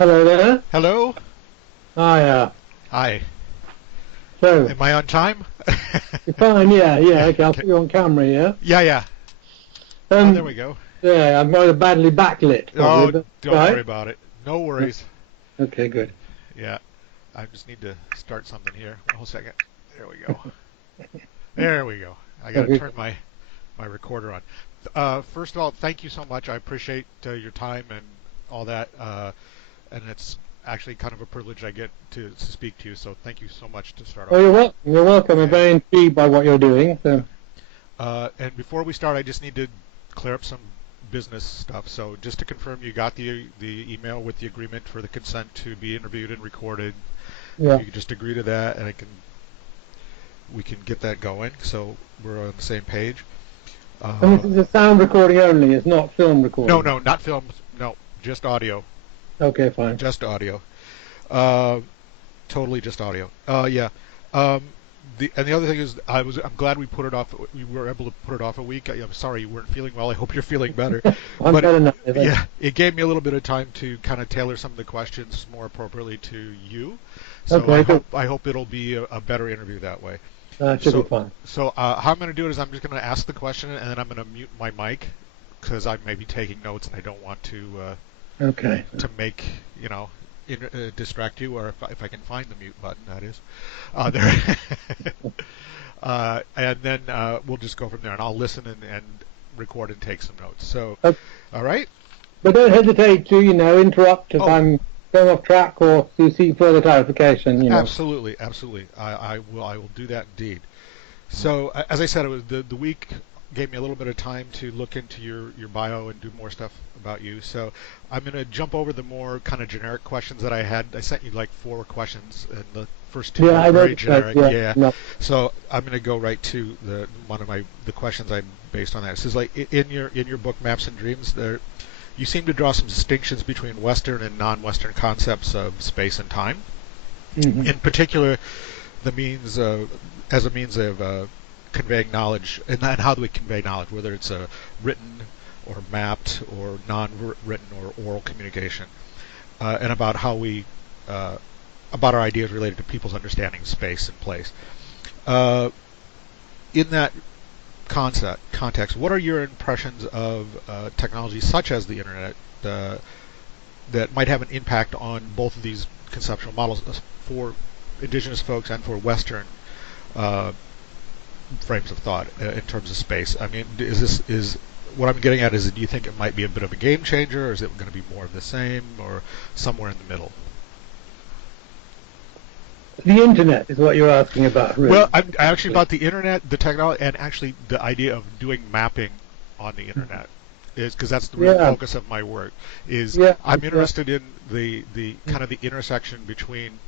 Hello there. Hello? Hi. Hi. So, Am I on time? you're fine, yeah. Okay, I'll Okay. put you on camera, yeah. Yeah. Oh, there Um, we go. yeah, I'm rather badly backlit, probably, Oh, but don't worry right. about it. No worries. Okay, good. Yeah. I just need to start something here. One second. There we go. There we go. I got to Okay. turn my recorder on. First of all, thank you so much. I appreciate your time and all that. And it's actually kind of a privilege I get to speak to you. So thank you so much to start Oh, off you're with. welcome. You're welcome. I'm Yeah. very intrigued by what you're doing. Yeah. So, And before we start, I just need to clear up some business stuff. So just to confirm, you got the email with the agreement for the consent to be interviewed and recorded. If yeah. you could just agree to that, and we can get that going. So we're on the same page. And this is a sound recording only. It's not film No, recording. no, not film. No, just audio. Okay, fine. Just audio. Uh, Totally just audio. Yeah. Um, the other thing is, I'm glad we put it off. We were able to put it off a week. I'm sorry you weren't feeling well. I hope you're feeling better. I'm But better now. Thanks. yeah, it gave me a little bit of time to kind of tailor some of the questions more appropriately to you. So Okay, good. I hope it'll be a better interview that way. Should be So fine. how I'm going to do it is I'm just going to ask the question and then I'm going to mute my mic because I may be taking notes and I don't want Okay. to make distract you, or if I can find the mute button, that is. There. And then we'll just go from there, and I'll listen and record and take some notes. So, Okay. all right. But don't hesitate to, interrupt if Oh, I'm going off track or to seek further clarification. absolutely. I will do that indeed. So, as I said, it was the week gave me a little bit of time to look into your bio and do more stuff about you. So I'm going to jump over the more kind of generic questions that I had. I sent you like 4 questions, and the first 2 Yeah, were I very noticed that. generic. Yeah. Yeah. No. So I'm going to go right to the questions I based on that. It says like in your book Maps and Dreams, you seem to draw some distinctions between Western and non-Western concepts of space and time. Hmm. In particular, the means as a means of conveying knowledge, and how do we convey knowledge, whether it's written or mapped or non-written or oral communication, and about how we about our ideas related to people's understanding of space and place. In that context, what are your impressions of technology such as the internet that might have an impact on both of these conceptual models for indigenous folks and for Western uh, frames of thought in terms of space? I mean, is what I'm getting at is, do you think it might be a bit of a game changer, or is it going to be more of the same, or somewhere in the middle? The internet is what you're asking about, really. Well, I'm actually about the internet, the technology, and actually the idea of doing mapping on the internet is because that's the real Yeah. focus of my work. Is Yeah. I'm interested in the kind of the intersection between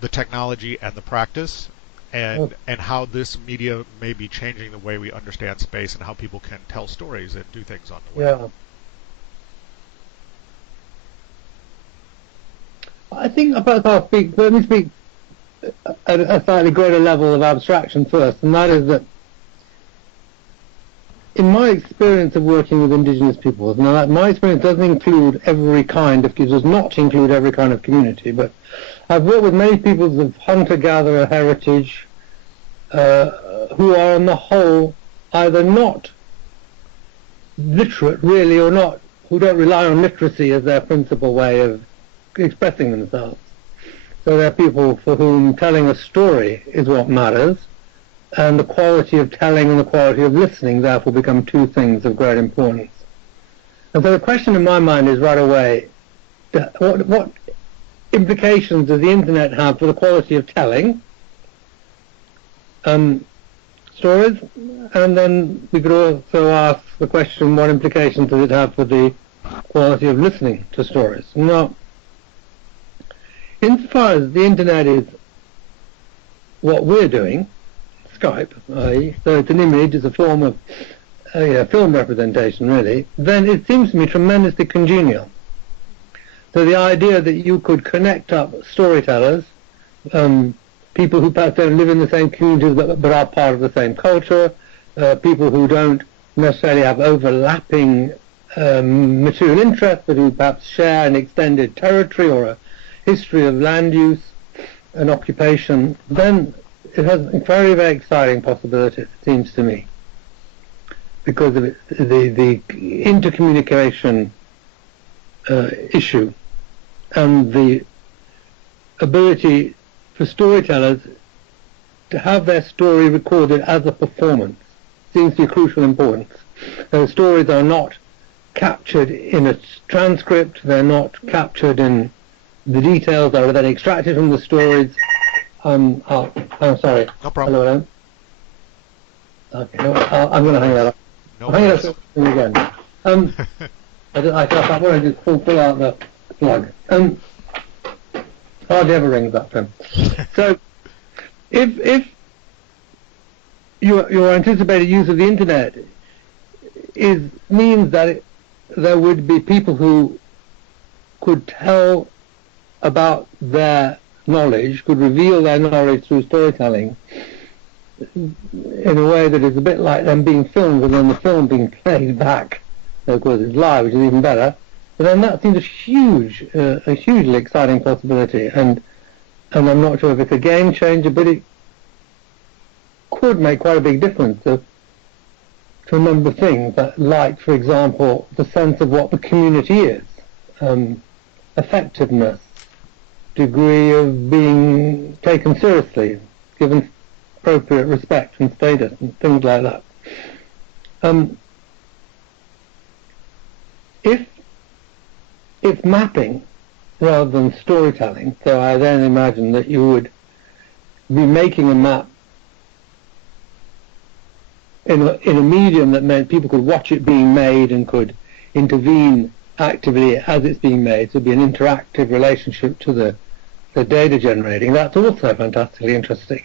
the technology and the practice, Oh, and how this media may be changing the way we understand space and how people can tell stories and do things on the web. yeah. I think about I'll speak. Let me speak at a slightly greater level of abstraction first, and that is that in my experience of working with indigenous peoples, now that my experience doesn't include every kind of, does not include every kind of community, but I've worked with many peoples of hunter-gatherer heritage who are on the whole either not literate really or not, who don't rely on literacy as their principal way of expressing themselves. So they're people for whom telling a story is what matters, and the quality of telling and the quality of listening therefore become 2 things of great importance. And so the question in my mind is right away, what implications does the internet have for the quality of telling stories? And then we could also ask the question, what implications does it have for the quality of listening to stories? Now, insofar as the internet is what we're doing, Skype, i.e., so it's an image, it's a form of film representation, really, then it seems to me tremendously congenial. So the idea that you could connect up storytellers, people who perhaps don't live in the same communities but are part of the same culture, people who don't necessarily have overlapping material interest, but who perhaps share an extended territory or a history of land use and occupation, then it has a very, very exciting possibility, it seems to me, because of the intercommunication issue and the ability for storytellers to have their story recorded as a performance seems to be of crucial importance. Those stories are not captured in a transcript, they're not captured in the details that are then extracted from the stories. I'm sorry. No problem. Hello. Okay, no, I'm going to hang that up. No I'll hang it up again. I want to just pull out the plug. Hardly ever rings that phone. So, if your anticipated use of the internet means that there would be people who could tell about their knowledge, could reveal their knowledge through storytelling in a way that is a bit like them being filmed and then the film being played back. Of course, it's live, which is even better. But then that seems a hugely exciting possibility, and I'm not sure if it's a game changer, but it could make quite a big difference to a number of things, like, for example, the sense of what the community is, effectiveness, degree of being taken seriously, given appropriate respect and status, and things like that. If mapping rather than storytelling, so I then imagine that you would be making a map in a medium that meant people could watch it being made and could intervene actively as it's being made, so it'd be an interactive relationship to the data generating. That's also fantastically interesting.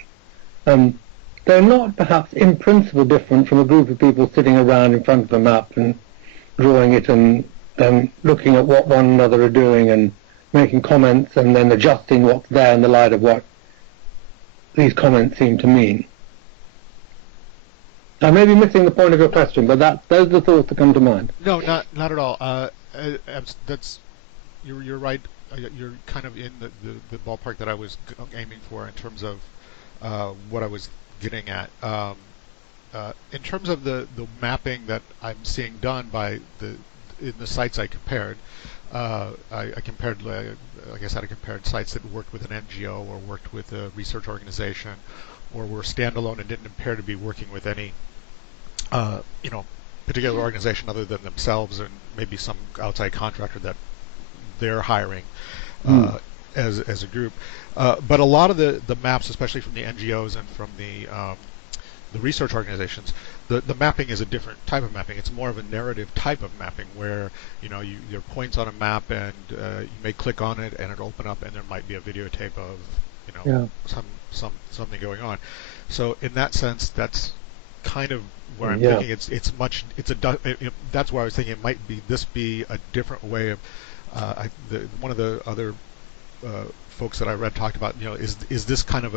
They're not perhaps in principle different from a group of people sitting around in front of a map and drawing it and then looking at what one another are doing and making comments and then adjusting what's there in the light of what these comments seem to mean. I may be missing the point of your question, but those are the thoughts that come to mind. No, not at all. You're right. You're kind of in the ballpark that I was aiming for in terms of what I was getting at. In terms of the mapping that I'm seeing done by in the sites I compared, I compared, like I said, I compared sites that worked with an NGO or worked with a research organization or were standalone and didn't appear to be working with any particular organization other than themselves and maybe some outside contractor that they're hiring as a group. But a lot of the maps, especially from the NGOs and from the research organizations, the mapping is a different type of mapping. It's more of a narrative type of mapping where there are points on a map and you may click on it and it'll open up and there might be a videotape of something going on. So in that sense, that's kind of where I'm thinking that's where I was thinking it might be a different way of one of the other folks that I read talked about, is this kind of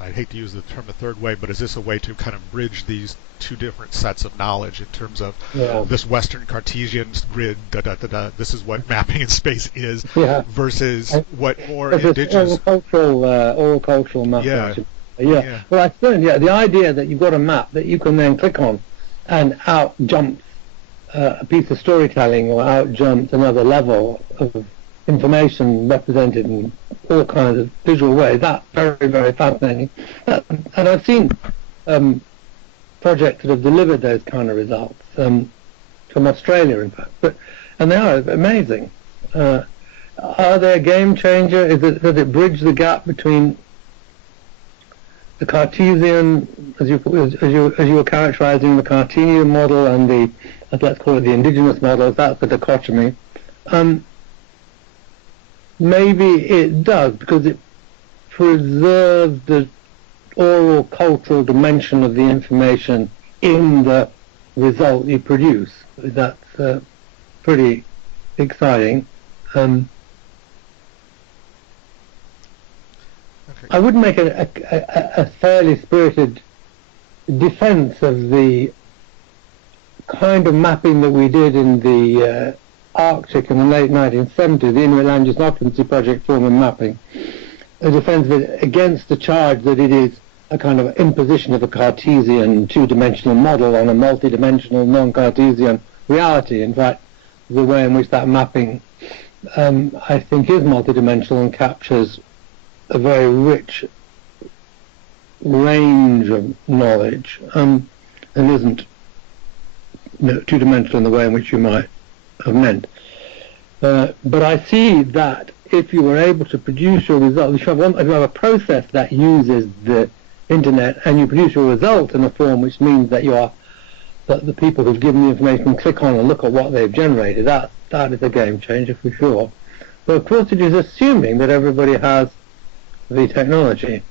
I hate to use the term the third way, but is this a way to kind of bridge these two different sets of knowledge in terms of this Western Cartesian grid, this is what mapping in space is, versus what more indigenous oral cultural mapping. Well, I suppose, the idea that you've got a map that you can then click on and out jumps a piece of storytelling or out jumps another level of information represented in all kinds of visual ways. That's very, very fascinating. And I've seen projects that have delivered those kind of results from Australia, in fact. And they are amazing. Are they a game changer? Does it bridge the gap between the Cartesian, as you were characterizing, the Cartesian model and the, let's call it the indigenous model? That's the dichotomy. Maybe it does, because it preserves the oral cultural dimension of the information in the result you produce. That's pretty exciting. I would make a fairly spirited defense of the kind of mapping that we did in the Arctic in the late 1970s, the Inuit Land Use and Occupancy Project form of mapping, a defense of it against the charge that it is a kind of imposition of a Cartesian two-dimensional model on a multi-dimensional non-Cartesian reality. In fact, the way in which that mapping, I think, is multi-dimensional and captures a very rich range of knowledge, and isn't two-dimensional in the way in which you might have meant. But I see that if you were able to produce your result, if you have a process that uses the internet and you produce your result in a form which means that that the people who've given the information click on and look at what they've generated, that is a game changer for sure. But of course it is assuming that everybody has the technology.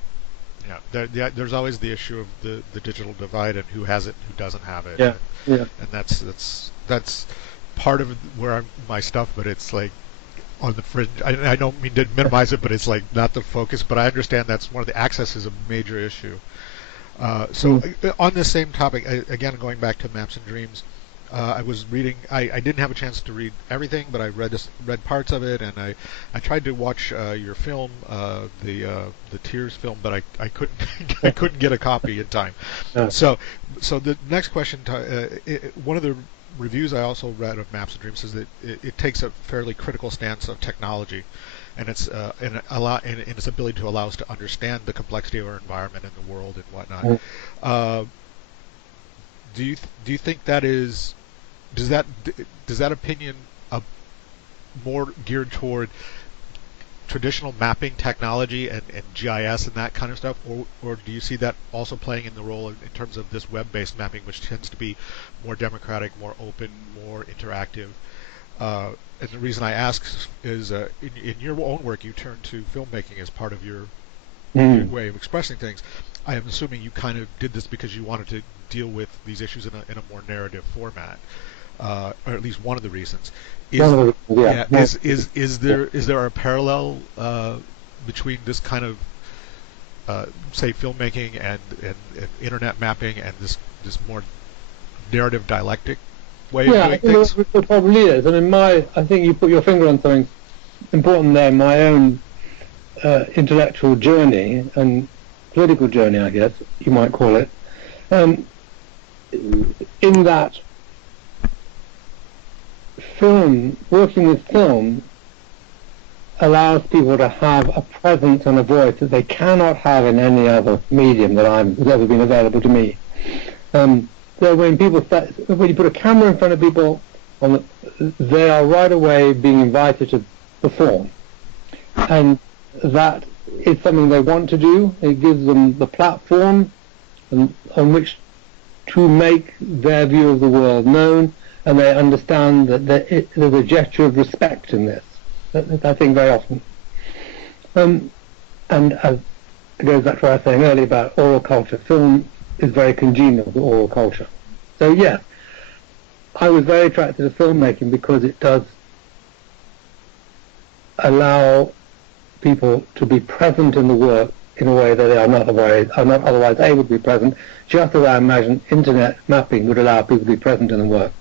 Yeah, there's always the issue of the digital divide and who has it and who doesn't have it. Yeah, And that's part of where my stuff, but it's like on the fringe. I don't mean to minimize it, but it's like not the focus. But I understand that's one of the access is a major issue. So on this same topic, again going back to Maps and Dreams, I was reading. I didn't have a chance to read everything, but I read parts of it, and I tried to watch your film, the Tears film, but I couldn't I couldn't get a copy in time. So the next question, one of the reviews I also read of Maps and Dreams says that it takes a fairly critical stance of technology, and it's in its ability to allow us to understand the complexity of our environment and the world and whatnot. Do you think that is does that opinion more geared toward traditional mapping technology and GIS and that kind of stuff, or do you see that also playing in the role in terms of this web-based mapping, which tends to be more democratic, more open, more interactive? And the reason I ask is in your own work, you turn to filmmaking as part of your way of expressing things. I am assuming you kind of did this because you wanted to deal with these issues in a more narrative format, or at least one of the reasons. Is there a parallel between this kind of say filmmaking and internet mapping and this more narrative dialectic way of doing things? It probably is. I mean, I think you put your finger on something important there. My own intellectual journey and political journey, I guess you might call it, in that working with film allows people to have a presence and a voice that they cannot have in any other medium that has ever been available to me. So when you put a camera in front of people, they are right away being invited to perform, and that is something they want to do. It gives them the platform on which to make their view of the world known, and they understand that there's a gesture of respect in this. I think very often. And as it goes back to what I was saying earlier about oral culture, film is very congenial to oral culture. So yes, I was very attracted to filmmaking because it does allow people to be present in the work in a way that they are not otherwise able to be present, just as I imagine internet mapping would allow people to be present in the work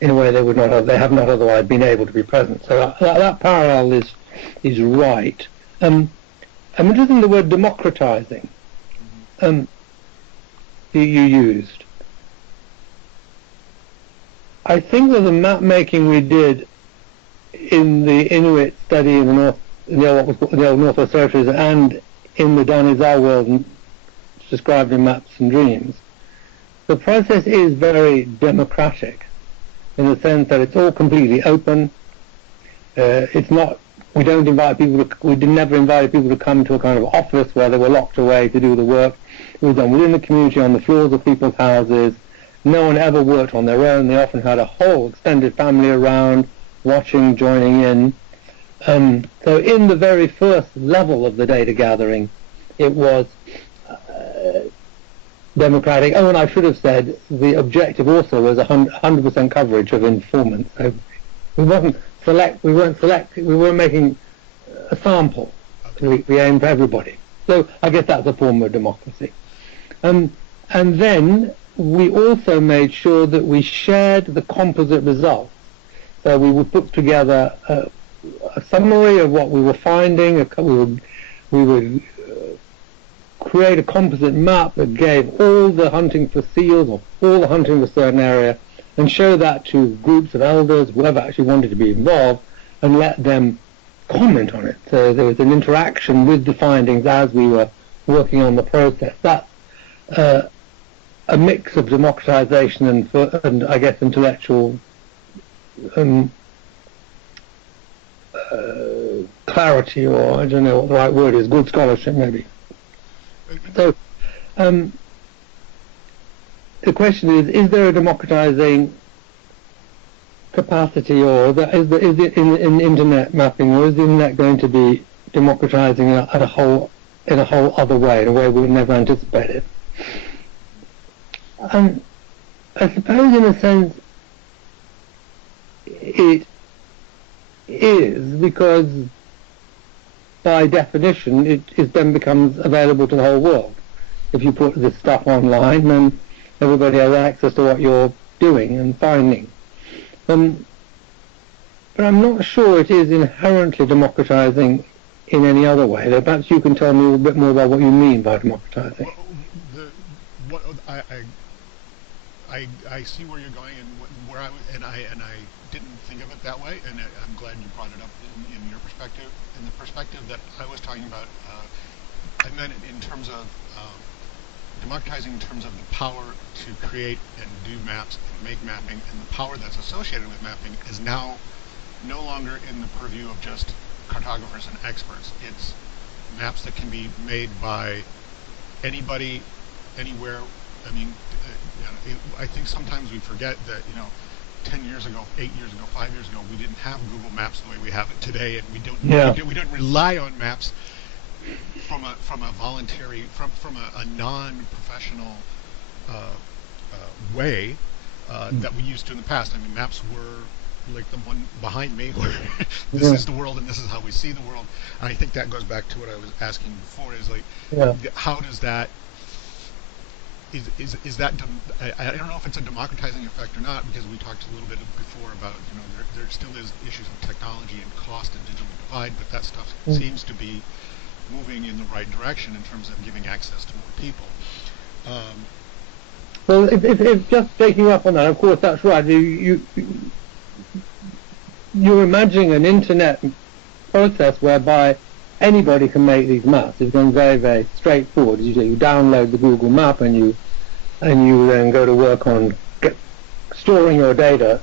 in a way they have not otherwise been able to be present. So that parallel is right. I'm interested in the word democratizing you used. I think that the map making we did in the Inuit study in the old Northwest Territories and in the Danizar world described in Maps and Dreams, the process is very democratic in the sense that it's all completely open. It's not. We don't invite people. We never invited people to come to a kind of office where they were locked away to do the work. It was done within the community, on the floors of people's houses. No one ever worked on their own. They often had a whole extended family around, watching, joining in. So in the very first level of the data gathering, it was democratic. Oh, and I should have said the objective also was 100% coverage of informants. So we weren't making a sample. We aimed for everybody. So I guess that's a form of democracy. And then we also made sure that we shared the composite results. So we would put together a summary of what we were finding. We would create a composite map that gave all the hunting for seals or all the hunting of a certain area, and show that to groups of elders, whoever actually wanted to be involved, and let them comment on it. So there was an interaction with the findings as we were working on the process. That's a mix of democratization and I guess intellectual clarity, or I don't know what the right word is, good scholarship maybe. So the question is there a democratizing capacity, or is it in internet mapping, or is the internet going to be democratizing in a whole other way, in a way we would never anticipated? I suppose in a sense it is, because by definition it then becomes available to the whole world. If you put this stuff online, then everybody has access to what you're doing and finding. But I'm not sure it is inherently democratizing in any other way. Perhaps you can tell me a little bit more about what you mean by democratizing. I see where you're going, and where I didn't think of it that way, and I'm glad you brought it up in your perspective. In the perspective that I was talking about, I meant it in terms of democratizing in terms of the power to create and do maps and make mapping, and the power that's associated with mapping is now no longer in the purview of just cartographers and experts. It's maps that can be made by anybody, anywhere. I mean, I think sometimes we forget that 10 years ago, 8 years ago, 5 years ago, we didn't have Google Maps the way we have it today, and we don't rely on maps from a voluntary, from a non-professional way that we used to in the past. I mean, maps were like the one behind me, where this is the world and this is how we see the world. And I think that goes back to what I was asking before, is like, how does that, is that, I don't know if it's a democratizing effect or not, because we talked a little bit before about, there still is issues of technology and cost and digital divide, but that stuff seems to be moving in the right direction in terms of giving access to more people. Well, if just taking you up on that, of course, that's right. You're imagining an internet process whereby anybody can make these maps. It's going very, very straightforward. You download the Google map and you then go to work on storing your data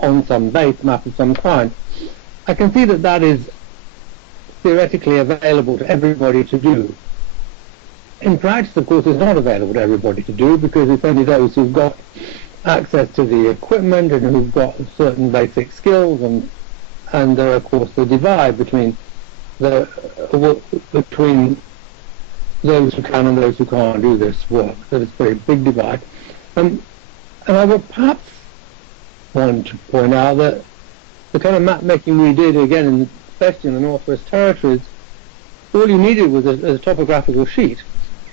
on some base map of some kind. I can see that is theoretically available to everybody to do. In practice, of course, it's not available to everybody to do, because it's only those who've got access to the equipment and who've got certain basic skills, and there, of course, the divide between those who can and those who can't do this work. So it's a very big divide. And I would perhaps want to point out that the kind of map making we did, again, especially in the Northwest Territories, all you needed was a topographical sheet.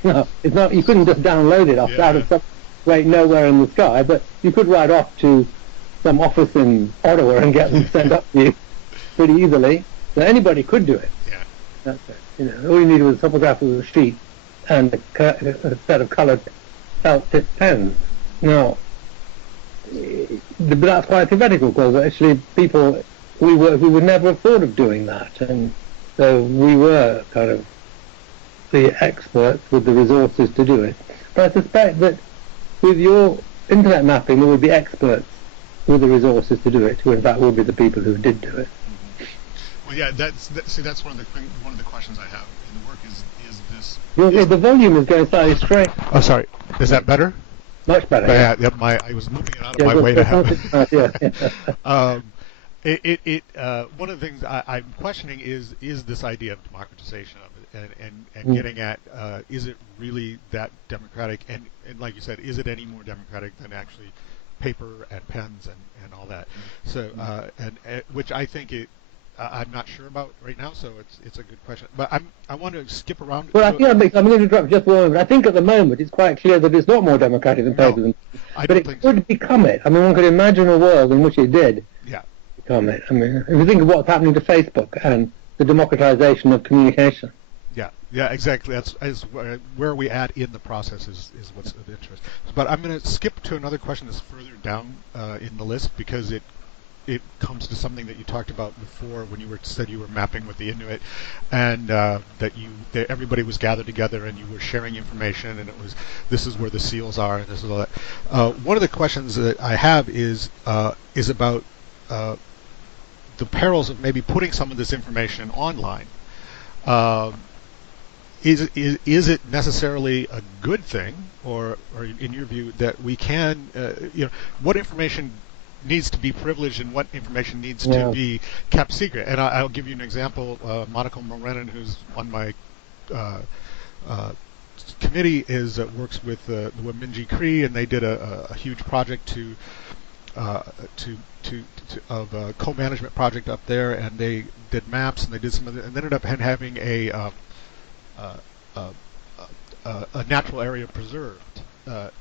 No, it's not. You couldn't just download it out of some great nowhere in the sky, but you could write off to some office in Ottawa and get them sent up to you pretty easily. So anybody could do it. Yeah. That's it. All you needed was a topographical sheet and a set of coloured felt tip pens. Now, but that's quite theoretical, because actually people we would never have thought of doing that, and so we were kind of the experts with the resources to do it. But I suspect that with your internet mapping, there would be experts with the resources to do it, who in fact would be the people who did do it. Well, yeah, that's one of the questions I have in the work is this. The volume is going slightly straight. Oh, sorry. Is that better? Much better. I was moving it out of my way to have it. One of the things I'm questioning is this idea of democratization of it, and getting at, is it really that democratic? And like you said, is it any more democratic than actually paper and pens and all that? So, which I think I'm not sure about right now, so it's a good question. But I want to skip around. Well, I think I'm going to interrupt just one. I think at the moment it's quite clear that it's not more democratic than paper, but it could become it. I mean, one could imagine a world in which it did become it. I mean, if you think of what's happening to Facebook and the democratization of communication. Yeah, exactly. That's where we at in the process is what's of interest. But I'm going to skip to another question that's further down in the list because it comes to something that you talked about before when you said you were mapping with the Inuit, and that everybody was gathered together and you were sharing information, and this is where the seals are and this is all that. One of the questions that I have is about the perils of maybe putting some of this information online. Is it necessarily a good thing, or in your view, that we can, what information needs to be privileged and what information needs to be kept secret? And I'll give you an example. Monica Morenin, who's on my committee, works with the Wamingji Cree, and they did a huge project of a co-management project up there, and they did maps and they did some of it, and ended up having a natural area preserved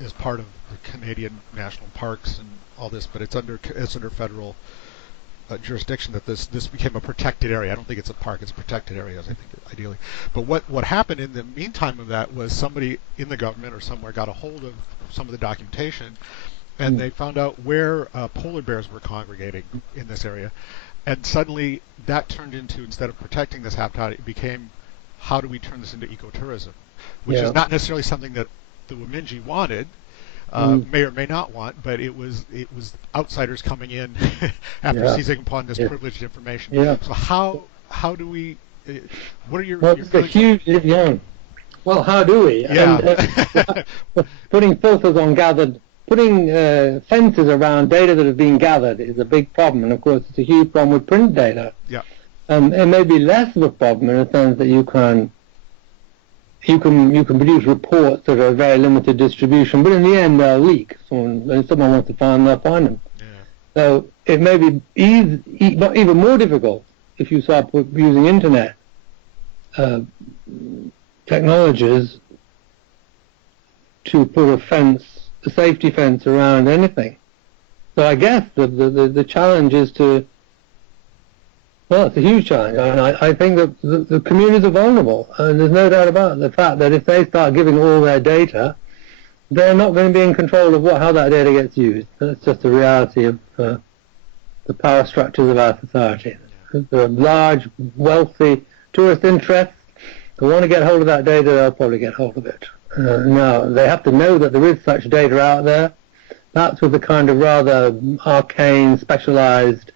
as part of the Canadian national parks and all this, but it's under federal jurisdiction that this became a protected area. I don't think it's a park; it's a protected area, I think, ideally. But what happened in the meantime of that was somebody in the government or somewhere got a hold of some of the documentation, and they found out where polar bears were congregating in this area, and suddenly that turned into, instead of protecting this habitat, it became, how do we turn this into ecotourism? Which is not necessarily something that the Wamingji wanted, may or may not want, but it was outsiders coming in after seizing upon this privileged information. So how do we? What are your? It's a huge. Well, how do we? And, putting filters on gathered, putting fences around data that has been gathered is a big problem, and of course it's a huge problem with print data. It may be less of a problem in the sense that you can produce reports that are very limited distribution, but in the end they'll leak. If someone wants to find them, they'll find them. So it may be even more difficult if you start using internet technologies to put a safety fence around anything. So I guess the challenge is it's a huge challenge, and I think that the communities are vulnerable, and there's no doubt about the fact that if they start giving all their data, they're not going to be in control of how that data gets used. That's just the reality of the power structures of our society. There are large, wealthy tourist interests who want to get hold of that data. They'll probably get hold of it. Now, they have to know that there is such data out there. That's with the kind of rather arcane, specialized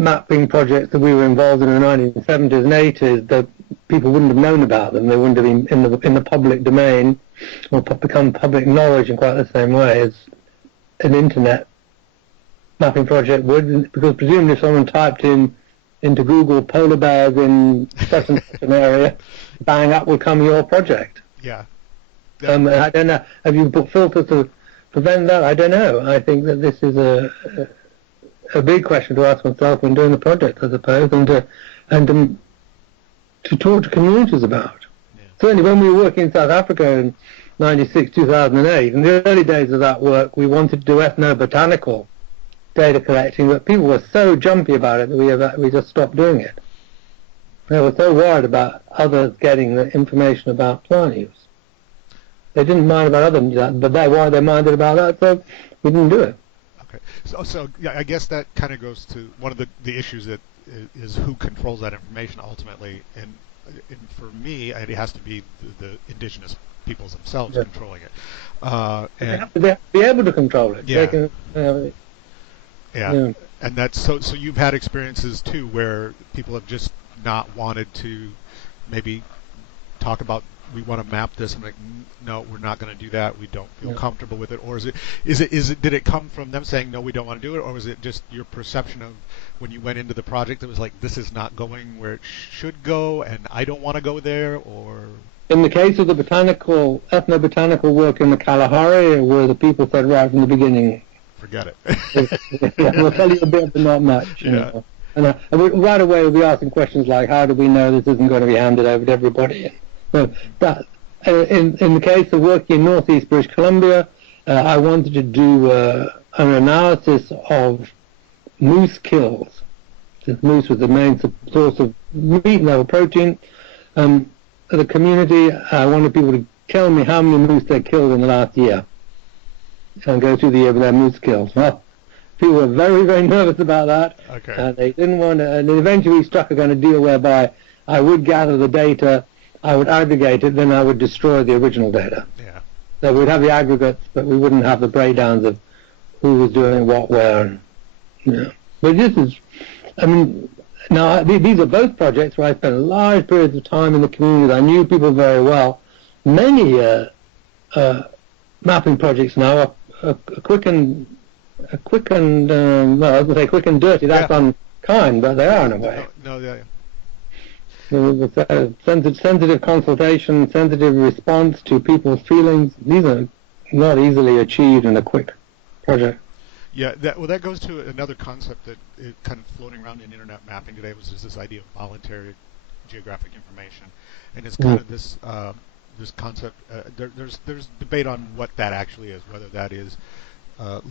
mapping projects that we were involved in the 1970s and 80s, that people wouldn't have known about them. They wouldn't have been in the public domain or become public knowledge in quite the same way as an internet mapping project would, because presumably if someone typed into Google polar bears in such and such an area, bang, up would come your project. I don't know. Have you put filters to prevent that? I don't know. I think that this is a big question to ask oneself when doing the project, I suppose, and to talk to communities about. Certainly when we were working in South Africa in 96, 2008, in the early days of that work, we wanted to do ethnobotanical data collecting, but people were so jumpy about it that we just stopped doing it. They were so worried about others getting the information about plant use. They didn't mind about others, but they minded about that, so we didn't do it. Okay, so I guess that kind of goes to one of the issues that is who controls that information ultimately, and for me, it has to be the indigenous peoples themselves controlling it. And they have to be able to control it. They can, and that's so you've had experiences too where people have just not wanted to maybe talk about, we want to map this, and like, no, we're not going to do that, we don't feel comfortable with it? Or is it did it come from them saying, no, we don't want to do it? Or was it just your perception of when you went into the project, it was like, this is not going where it should go and I don't want to go there? Or in the case of the ethnobotanical work in the Kalahari, where the people said right from the beginning, forget it. We'll tell you a bit, but not much. You know. right away we'll be asking questions like, how do we know this isn't going to be handed over to everybody? So that, in the case of working in northeast British Columbia, I wanted to do an analysis of moose kills. Since moose was the main source of meat level protein. The community, I wanted people to tell me how many moose they killed in the last year, and go through the year with their moose kills. Well, people were very, very nervous about that. Okay. They didn't want to, and eventually we struck a kind of deal whereby I would gather the data, I would aggregate it, then I would destroy the original data. Yeah. So we'd have the aggregates, but we wouldn't have the breakdowns of who was doing what, where, and, you know. But this is, I mean, now these are both projects where I spent large periods of time in the community. I knew people very well. Many mapping projects now are quick and well, I was going to say quick and dirty. That's unkind, but they are in a way. No, yeah. Sensitive consultation, sensitive response to people's feelings. These are not easily achieved in a quick project. Yeah, that goes to another concept that is kind of floating around in internet mapping today, was just this idea of voluntary geographic information, and it's kind of this concept. There's debate on what that actually is, whether that is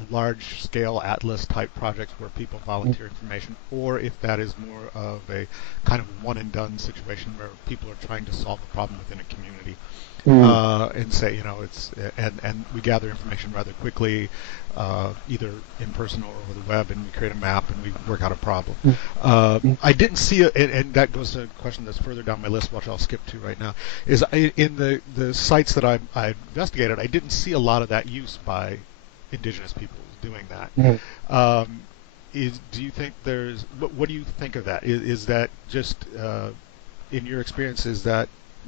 large-scale atlas-type projects where people volunteer information, or if that is more of a kind of one-and-done situation where people are trying to solve a problem within a community, and say, you know, it's and we gather information rather quickly, either in person or over the web, and we create a map and we work out a problem. I didn't see it, and that goes to a question that's further down my list, which I'll skip to right now. Is in the sites that I investigated, I didn't see a lot of that use by indigenous people doing that. Do you think there's? What do you think of that? Is that just in your experience? Is that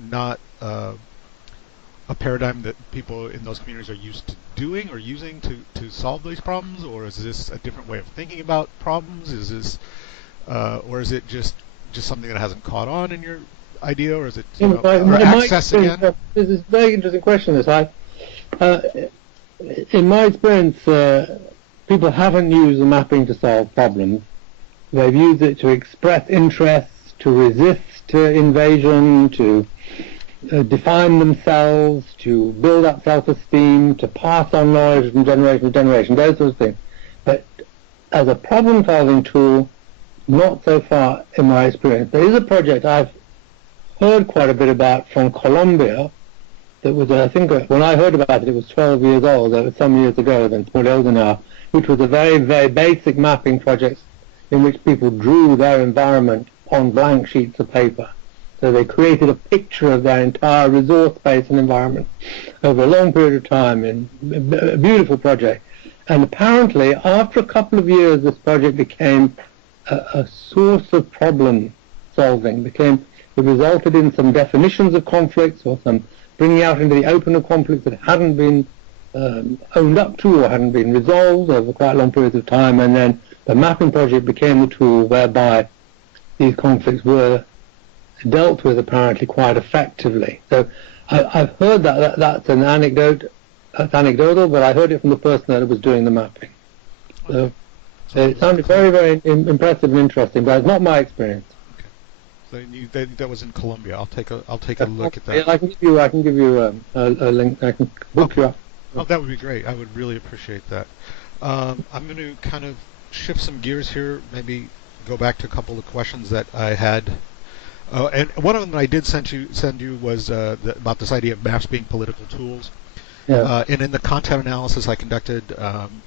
not a paradigm that people in those communities are used to doing or using to solve these problems, or is this a different way of thinking about problems? Is this, or is it just something that hasn't caught on in your idea, or is it access again? This is a very interesting question. In my experience, people haven't used the mapping to solve problems. They've used it to express interests, to resist invasion, to define themselves, to build up self-esteem, to pass on knowledge from generation to generation, those sorts of things. But as a problem-solving tool, not so far in my experience. There is a project I've heard quite a bit about from Colombia that was, I think, when I heard about it, it was 12 years old. That was some years ago, then it's more older now, which was a very, very basic mapping project in which people drew their environment on blank sheets of paper. So they created a picture of their entire resource base and environment over a long period of time in a beautiful project. And apparently, after a couple of years, this project became a source of problem solving. It resulted in some definitions of conflicts, or some bringing out into the open of conflicts that hadn't been owned up to or hadn't been resolved over quite long periods of time. And then the mapping project became the tool whereby these conflicts were dealt with apparently quite effectively. So I've heard that's an anecdote. That's anecdotal, but I heard it from the person that was doing the mapping. So it sounded very, very impressive and interesting, but it's not my experience. Okay. So that was in Colombia. I'll take a look at that. Yeah, I can give you a link. I can hook you up. Oh, that would be great. I would really appreciate that. I'm going to kind of shift some gears here. Maybe go back to a couple of questions that I had. And one of them that I did send you was about this idea of maps being political tools. Yeah. And in the content analysis I conducted, the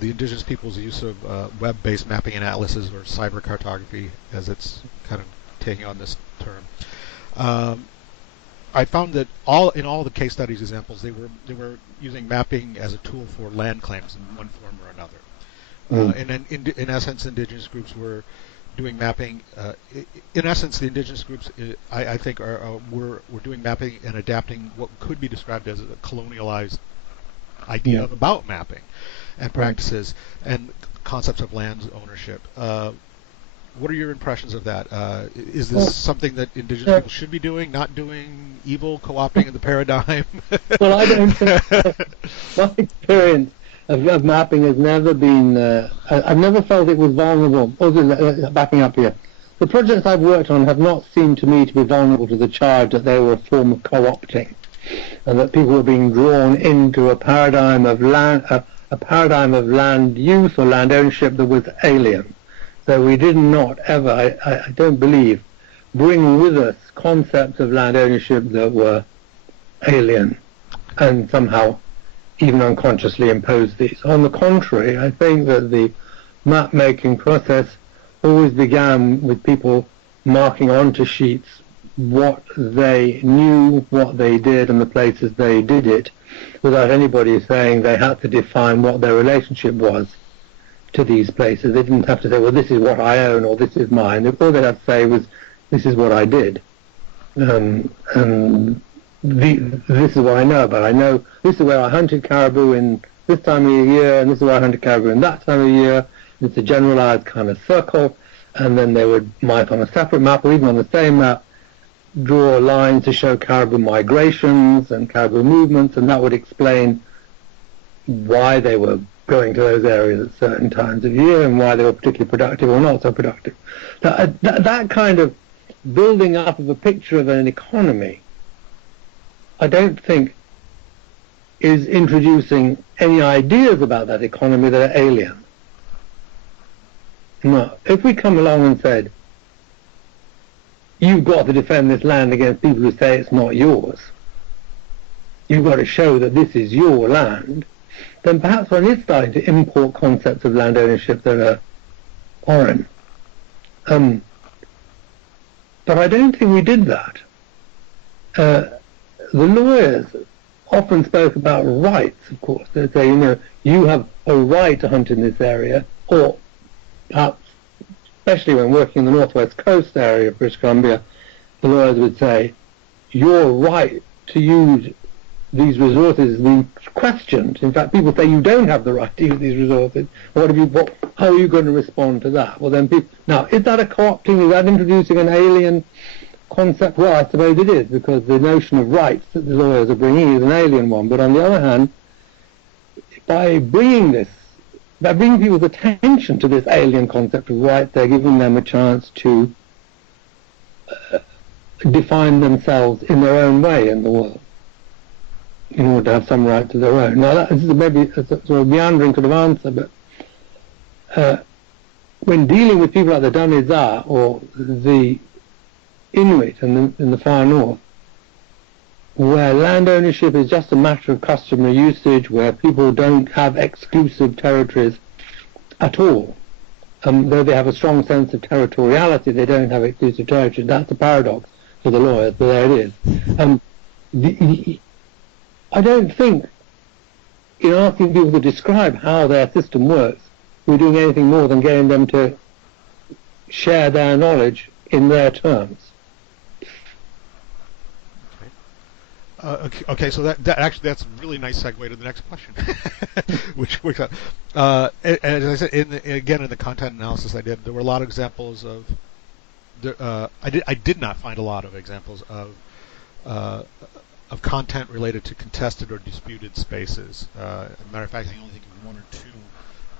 indigenous people's use of web-based mapping and atlases, or cyber cartography, as it's kind of taking on this term. I found that in all the case studies examples, they were using mapping as a tool for land claims in one form or another. And then in essence, indigenous groups were doing mapping. In essence, the indigenous groups, I think, were doing mapping and adapting what could be described as a colonialized idea about mapping and practices and concepts of land ownership. What are your impressions of that? Is this something that indigenous people should be doing, not doing, evil, co-opting in the paradigm? Well, I don't think my experience, of mapping has never been. I've never felt it was vulnerable. Backing up here, the projects I've worked on have not seemed to me to be vulnerable to the charge that they were a form of co-opting, and that people were being drawn into a paradigm of land, a paradigm of land use or land ownership that was alien. So we did not ever, I don't believe, bring with us concepts of land ownership that were alien and somehow even unconsciously impose these. On the contrary, I think that the map-making process always began with people marking onto sheets what they knew, what they did, and the places they did it, without anybody saying they had to define what their relationship was to these places. They didn't have to say, well, this is what I own, or this is mine. All they had to say was, this is what I did. And this is what I know about. I know this is where I hunted caribou in this time of year, and this is where I hunted caribou in that time of year. It's a generalized kind of circle, and then they would mark on a separate map, or even on the same map, draw lines to show caribou migrations and caribou movements, and that would explain why they were going to those areas at certain times of year and why they were particularly productive or not so productive. That kind of building up of a picture of an economy, I don't think is introducing any ideas about that economy that are alien. No. If we come along and said, you've got to defend this land against people who say it's not yours, you've got to show that this is your land, then perhaps one is starting to import concepts of land ownership that are foreign. But I don't think we did that. The lawyers often spoke about rights, of course. They say, you have a right to hunt in this area, or perhaps, especially when working in the northwest coast area of British Columbia, the lawyers would say, your right to use these resources is being questioned. In fact, people say you don't have the right to use these resources. How are you going to respond to that? Well, then now, is that a co-opting? Is that introducing an alien concept? Well, I suppose it is, because the notion of rights that the lawyers are bringing is an alien one. But on the other hand, by bringing people's attention to this alien concept of rights, they're giving them a chance to define themselves in their own way in the world, in order to have some right to their own. Now, this is maybe a sort of meandering sort of answer, but when dealing with people like the Danizar or the Inuit in the far north, where land ownership is just a matter of customary usage, where people don't have exclusive territories at all, though they have a strong sense of territoriality, they don't have exclusive territories. That's a paradox for the lawyers, but there it is. I don't think, in asking people to describe how their system works, we're doing anything more than getting them to share their knowledge in their terms. Okay, so that's a really nice segue to the next question, which as I said, in the content analysis I did, there were a lot of examples of. I did not find a lot of examples of content related to contested or disputed spaces. As a matter of fact, I only think of one or two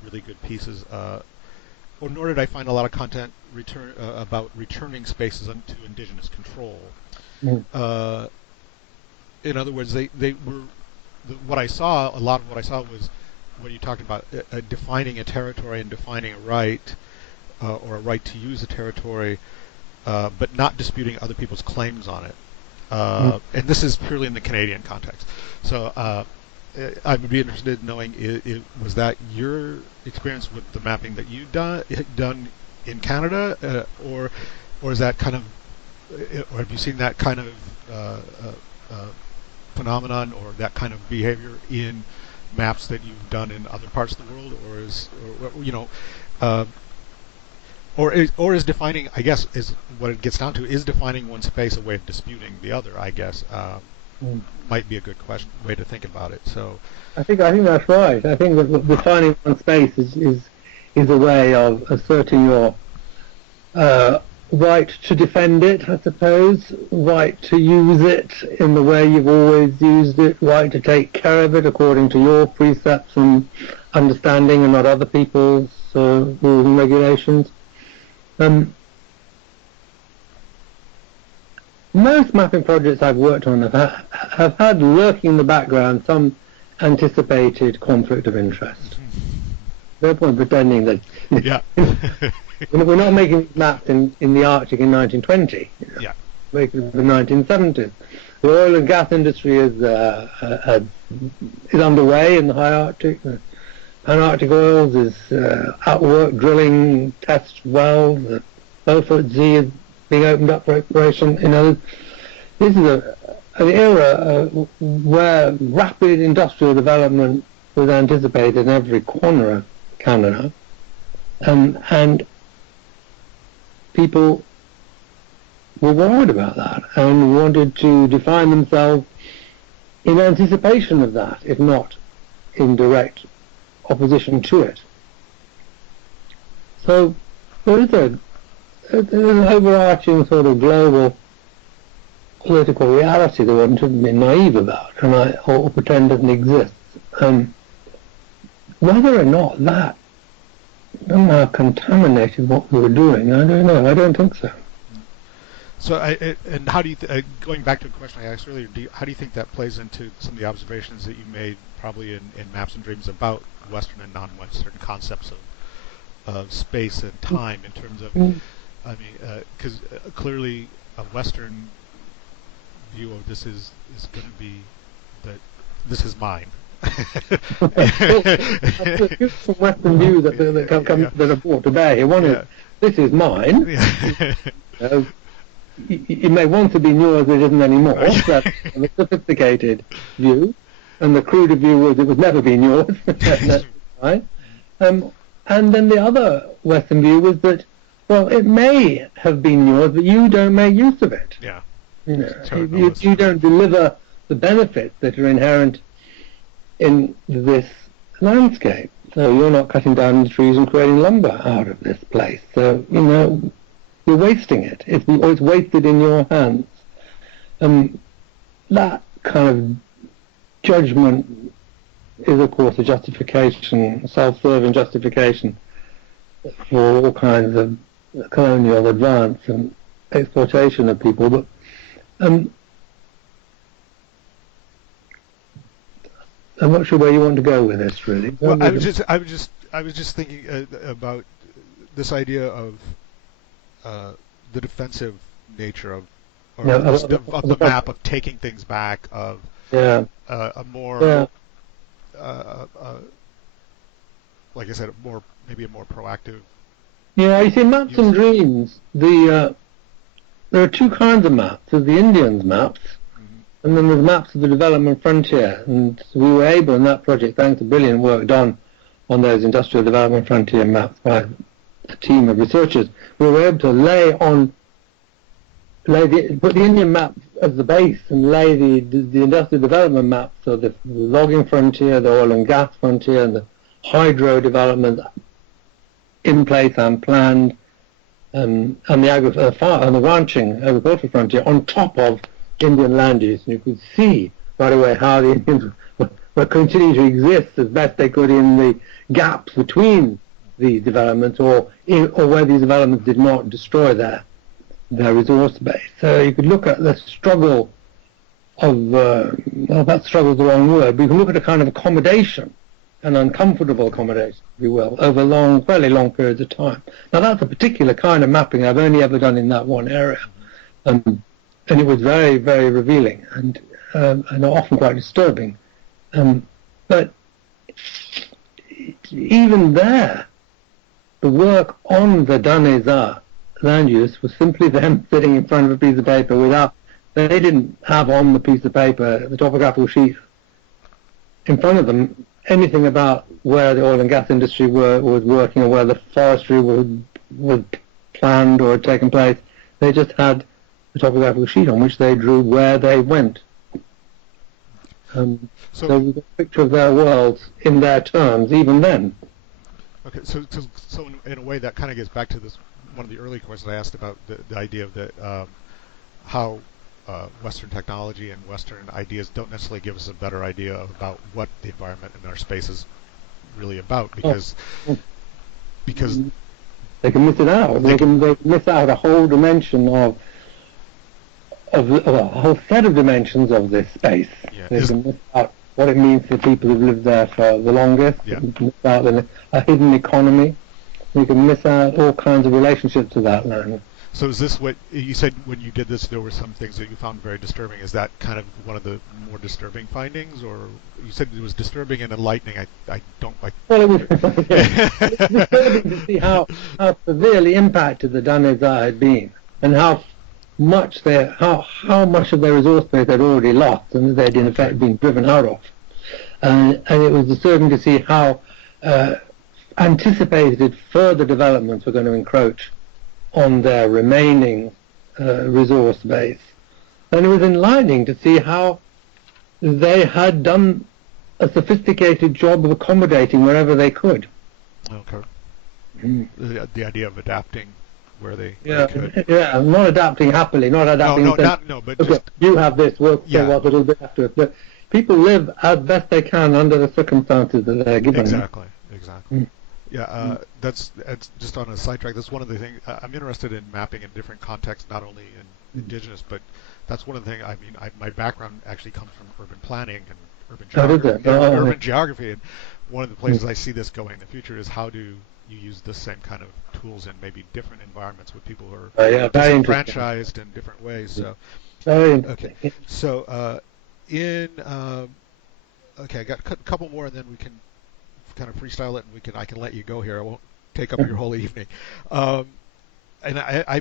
really good pieces. Or nor did I find a lot of content about returning spaces to indigenous control. Mm. In other words, they were a lot of what I saw was what you talked about, defining a territory and defining a right or a right to use a territory, but not disputing other people's claims on it. And this is purely in the Canadian context. So I would be interested in knowing, was that your experience with the mapping that you've done in Canada, or is that kind of, or have you seen that kind of phenomenon or that kind of behavior in maps that you've done in other parts of the world, or is defining, I guess, is what it gets down to, is defining one space a way of disputing the other, I guess, might be a good way to think about it. So I think that's right. I think that defining one space is a way of asserting your right to defend it, I suppose, right to use it in the way you've always used it, right to take care of it according to your precepts and understanding and not other people's rules and regulations. Most mapping projects I've worked on have had lurking in the background some anticipated conflict of interest. No point pretending that we're not making maps in the Arctic in 1920. Yeah. Making them in the 1970s. The oil and gas industry is underway in the high Arctic. Antarctic Oils is at work drilling test wells. The Beaufort Sea is being opened up for exploration. This is an era where rapid industrial development was anticipated in every corner of Canada, and people were worried about that and wanted to define themselves in anticipation of that, if not in direct opposition to it. So there is an overarching sort of global political reality that one shouldn't be naive about or pretend doesn't exist. Whether or not that somehow contaminated what we were doing, I don't know. I don't think so. So, and how do you, going back to a question I asked earlier, how do you think that plays into some of the observations that you made probably in Maps and Dreams about Western and non-Western concepts of space and time in terms of, I mean, because clearly a Western view of this is going to be that this is mine. It's from Western view that are brought to bear here. One is, this is mine. It may want to be yours, it isn't anymore. That's the sophisticated view. And the cruder view was it was never been yours. Right? And then the other Western view was that, well, it may have been yours, but you don't make use of it. Yeah. You don't deliver the benefits that are inherent in this landscape. So you're not cutting down the trees and creating lumber out of this place. So, you're wasting it. It's wasted in your hands. That kind of judgment is, of course, a justification, self-serving justification for all kinds of colonial advance and exploitation of people. But I'm not sure where you want to go with this, really. Well, I was just thinking about this idea of the defensive nature of the map, of taking things back, of a more, like I said, maybe a more proactive. Yeah, you see, Maps and Dreams, there are two kinds of maps. There's the Indians maps, and then there's maps of the development frontier. And we were able in that project, thanks to brilliant work done on those industrial development frontier maps by a team of researchers, we were able to put the Indian map as the base and lay the industrial development maps, so the logging frontier, the oil and gas frontier, and the hydro development in place and planned, and the ranching agricultural frontier on top of Indian land use. And you could see right away how the Indians were continuing to exist as best they could in the gaps between these developments, or where these developments did not destroy their resource base. So you could look at the struggle of, that struggle is the wrong word, but you can look at a kind of accommodation, an uncomfortable accommodation, if you will, over fairly long periods of time. Now that's a particular kind of mapping I've only ever done in that one area, and it was very, very revealing and often quite disturbing. But even there, the work on the Daneza land use was simply them sitting in front of a piece of paper they didn't have on the piece of paper, the topographical sheet in front of them, anything about where the oil and gas industry was working or where the forestry was planned or had taken place. They just had the topographical sheet on which they drew where they went. So we got a picture of their worlds in their terms, even then. Okay, so in a way that kind of gets back to this one of the early questions I asked about the idea of how Western technology and Western ideas don't necessarily give us a better idea about what the environment and our space is really about, because they can miss it out. They can miss out a whole dimension of a whole set of dimensions of this space. Yeah. They can miss out what it means for people who've lived there for the longest. Yeah. They can miss out a hidden economy. You can miss out all kinds of relationships to that land. So is this what you said when you did this? There were some things that you found very disturbing. Is that kind of one of the more disturbing findings, or you said it was disturbing and enlightening? I don't like. Well, it was disturbing to see how severely impacted the Danezar had been, and how much how much of their resource base they'd already lost, and they'd in effect been driven out of. And it was disturbing to see how anticipated further developments were going to encroach on their remaining resource base. And it was enlightening to see how they had done a sophisticated job of accommodating wherever they could. Okay. Mm. The idea of adapting where they could. Yeah, not adapting happily, not adapting. But okay, just you have this, we'll say what a little bit after it. But people live as best they can under the circumstances that they're given. Exactly. Mm. Yeah, that's just on a sidetrack. That's one of the things I'm interested in mapping in different contexts, not only in indigenous, but that's one of the things. I mean, my background actually comes from urban planning and urban geography, and one of the places I see this going in the future is how do you use this same kind of tools in maybe different environments with people who are disenfranchised in different ways. So, okay, so I got a couple more, and then we can kind of freestyle it, and I can let you go here. I won't take up your whole evening. And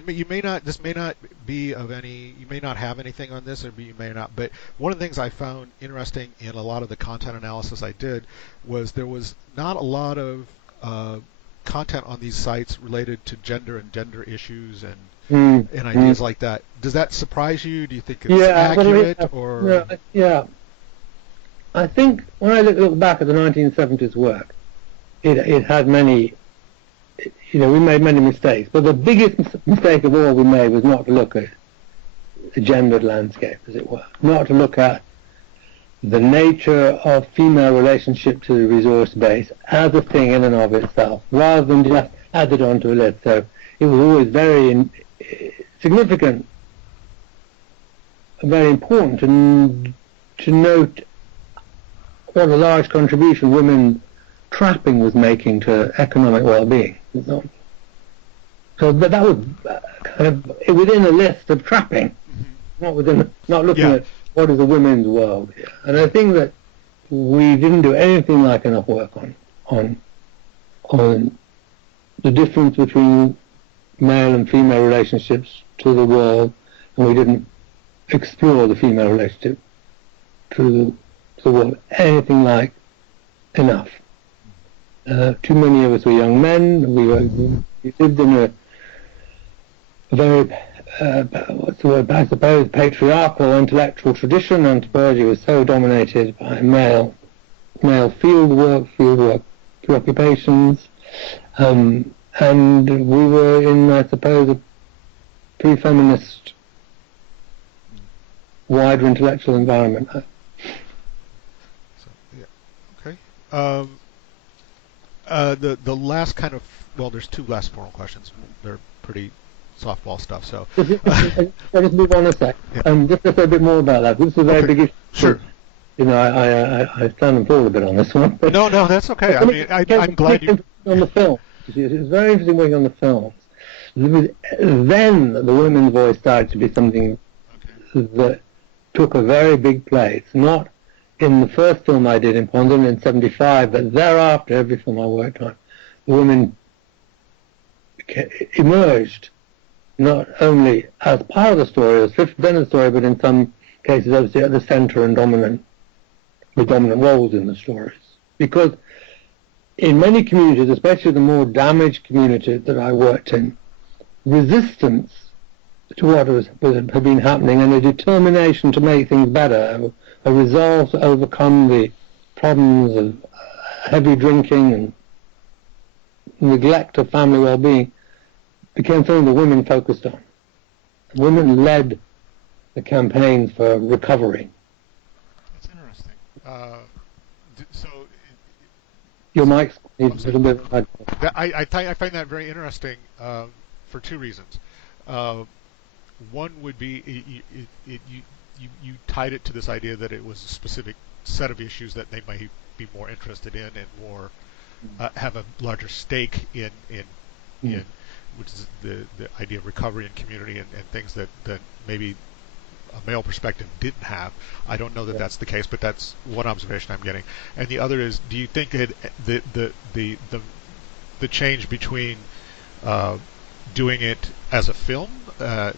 you may not. This may not be of any. You may not have anything on this, or you may not. But one of the things I found interesting in a lot of the content analysis I did was there was not a lot of content on these sites related to gender and gender issues and ideas like that. Does that surprise you? Do you think it's accurate? Yeah. I think when I look back at the 1970s work, it had many, we made many mistakes, but the biggest mistake of all we made was not to look at the gendered landscape, as it were, not to look at the nature of female relationship to the resource base as a thing in and of itself, rather than just add it onto a list. So it was always very significant, very important to note what a large contribution women trapping was making to economic well-being. So, but that was kind of within a list of trapping, not looking at what is a women's world here. And I think that we didn't do anything like enough work on the difference between male and female relationships to the world, and we didn't explore the female relationship to the world anything like enough. Too many of us were young men. We lived in a very I suppose patriarchal intellectual tradition. Anthropology was so dominated by male fieldwork preoccupations, and we were in, I suppose, a pre-feminist, wider intellectual environment. The last kind of, there's two last formal questions. They're pretty softball stuff. So I'll just move on a sec. Yeah. Just to say a bit more about that. This is a very big issue. Sure. I stand and fall a bit on this one. No, that's okay. I mean, I'm glad you. On the film, it was very interesting working on the films. Then the women's voice started to be something that took a very big place. Not in the first film I did in Ponzon in 1975, but thereafter, every film I worked on, the women emerged not only as part of the story, as 50% of the story, but in some cases obviously at the center and the dominant roles in the stories. Because in many communities, especially the more damaged communities that I worked in, resistance to what had been happening and a determination to make things better, a resolve to overcome the problems of heavy drinking and neglect of family well-being, became something the women focused on. Women led the campaigns for recovery. That's interesting. So your mic needs a little bit of I find that very interesting for two reasons. One would be you tied it to this idea that it was a specific set of issues that they might be more interested in and more have a larger stake in which is the idea of recovery and community and things that maybe a male perspective didn't have. I don't know that that's the case, but that's one observation I'm getting. And the other is, do you think the change between doing it as a film, the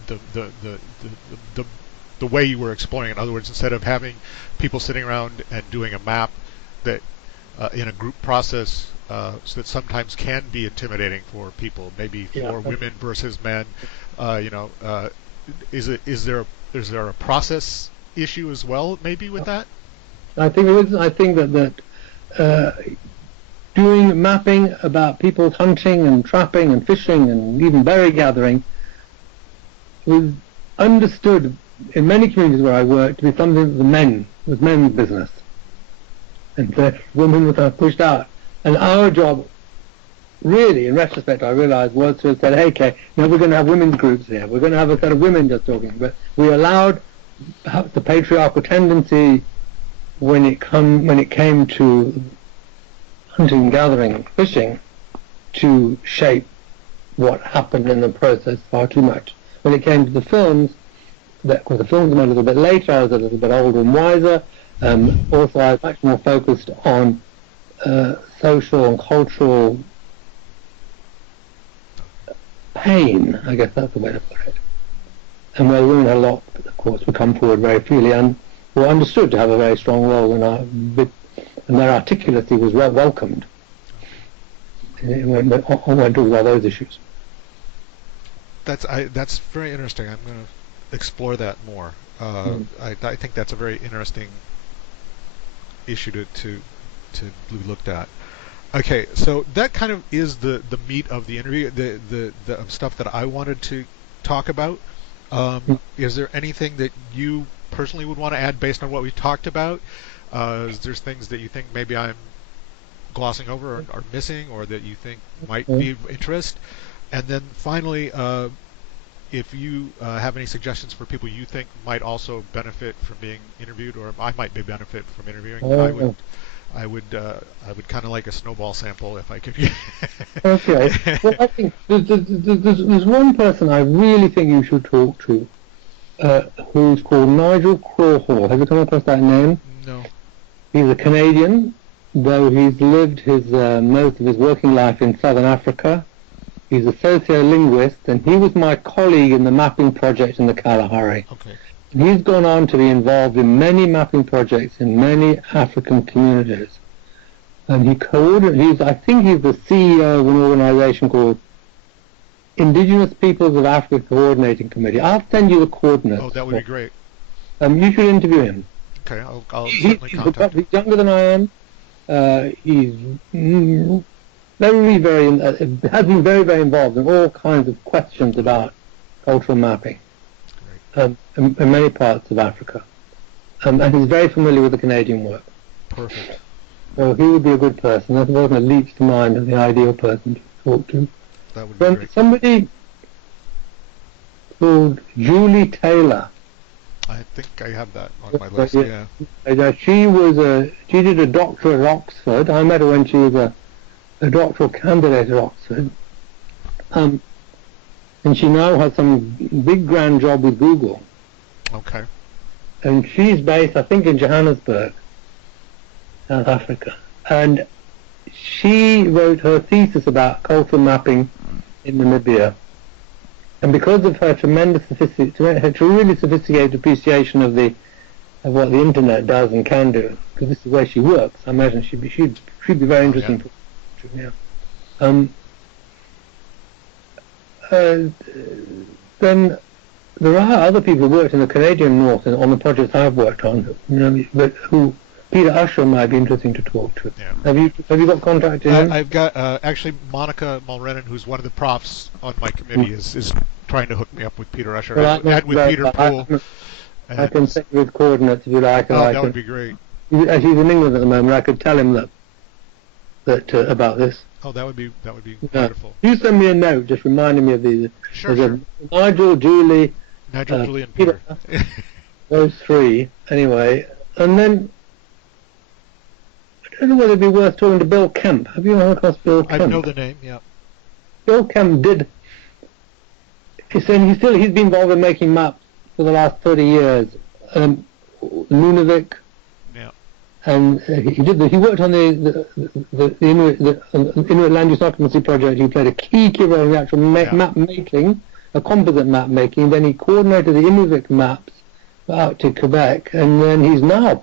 way you were exploring it, in other words, instead of having people sitting around and doing a map that in a group process, so that sometimes can be intimidating for people, maybe for women versus men, is there a process issue as well, maybe with that? I think there is. I think that doing mapping about people hunting and trapping and fishing and even berry gathering was understood in many communities where I worked to be something that was men's business, and that women were pushed out. And our job, really, in retrospect, I realized, was to have said, hey, okay, now we're going to have women's groups here. We're going to have a set of women just talking. But we allowed perhaps the patriarchal tendency when it came to hunting, gathering, and fishing to shape what happened in the process far too much. When it came to the films, the films were made a little bit later. I was a little bit older and wiser. Also, I was much more focused on social and cultural pain, I guess that's the way to put it. And where women had a lot, of course, would come forward very freely and were understood to have a very strong role, and their articulacy was welcomed. I won't talk about those issues. That's very interesting. I'm going to explore that more. I think that's a very interesting issue to be looked at. Okay, so that kind of is the meat of the interview, the stuff that I wanted to talk about. Is there anything that you personally would want to add based on what we talked about? Is there things that you think maybe I'm glossing over or missing, or that you think might be of interest? And then finally, if you have any suggestions for people you think might also benefit from being interviewed, or I might benefit from interviewing, I would kind of like a snowball sample if I could. Okay. Well, I think there's one person I really think you should talk to, who's called Nigel Crawhall. Have you come across that name? No. He's a Canadian, though he's lived most of his working life in Southern Africa. He's a sociolinguist, and he was my colleague in the mapping project in the Kalahari. Okay. He's gone on to be involved in many mapping projects in many African communities. And I think he's the CEO of an organization called Indigenous Peoples of Africa Coordinating Committee. I'll send you the coordinates. Oh, that would be great. You should interview him. Okay, I'll certainly contact him. He's younger than I am. He's has been very, very involved in all kinds of questions about cultural mapping. In many parts of Africa. And he's very familiar with the Canadian work. Perfect. So he would be a good person. That wasn't a leap to mind as the ideal person to talk to. That would be great. Somebody called Julie Taylor. I think I have that on my list, yeah. She did a doctorate at Oxford. I met her when she was a doctoral candidate at Oxford. And she now has some big grand job with Google. Okay. And she's based, I think, in Johannesburg, South Africa. And she wrote her thesis about cultural mapping in Namibia. And because of her really sophisticated appreciation of what the internet does and can do, because this is where she works, I imagine she'd be very interesting. Yeah. Then there are other people who worked in the Canadian North on the projects I've worked on, but Peter Usher might be interesting to talk to. Yeah. Have you got contact to him? I've got actually Monica Mulrennan, who's one of the profs on my committee, is trying to hook me up with Peter Usher and with Peter Poole. I can send you his coordinates if you like. Oh, that would be great. As he's in England at the moment, I could tell him that about this. Oh, that would be wonderful. You send me a note just reminding me of these. Sure. Nigel, Julie, and Peter. Those three, anyway. And then, I don't know whether it'd be worth talking to Bill Kemp. Have you come across Bill Kemp? I know the name, yeah. Bill Kemp he's been involved in making maps for the last 30 years. Nunavik. Yeah. And he worked on the Inuit Land Use Occupancy Project. He played a key role in the actual map making, a composite map making. Then he coordinated the Inuvik maps out to Quebec, and then he's now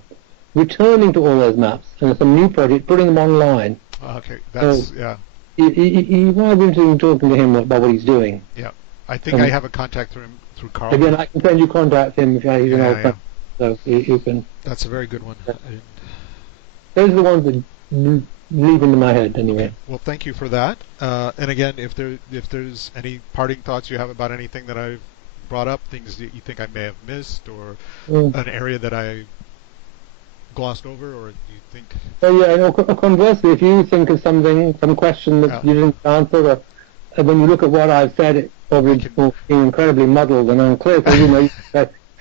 returning to all those maps and some new project, putting them online. Okay, that's You might be interested in talking to him about what he's doing. Yeah, I think I have a contact through him through Carl. Again, I can send you contact him if he's an old friend. So you can. That's a very good one. Yeah. Those are the ones that leave into my head anyway. Well, thank you for that. And again, if there's any parting thoughts you have about anything that I've brought up, things that you think I may have missed, or an area that I glossed over, or you think... conversely, if you think of some question that you didn't answer, or when you look at what I've said, it probably will be incredibly muddled and unclear, so you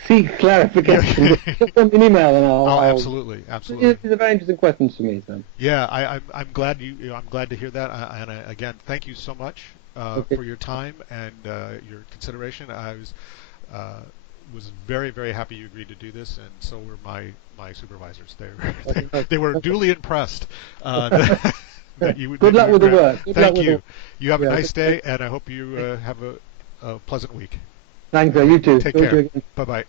seek clarification. Just send me an email and I'll... absolutely. These are very interesting questions to me, so. Yeah, I'm glad I'm glad to hear that, and again, thank you so much for your time and your consideration. I was very, very happy you agreed to do this, and so were my supervisors. They were duly impressed that you would. Good luck with the work. Thank you. You have a nice day, and I hope you have a pleasant week. Thanks, you too. Take care. Bye-bye.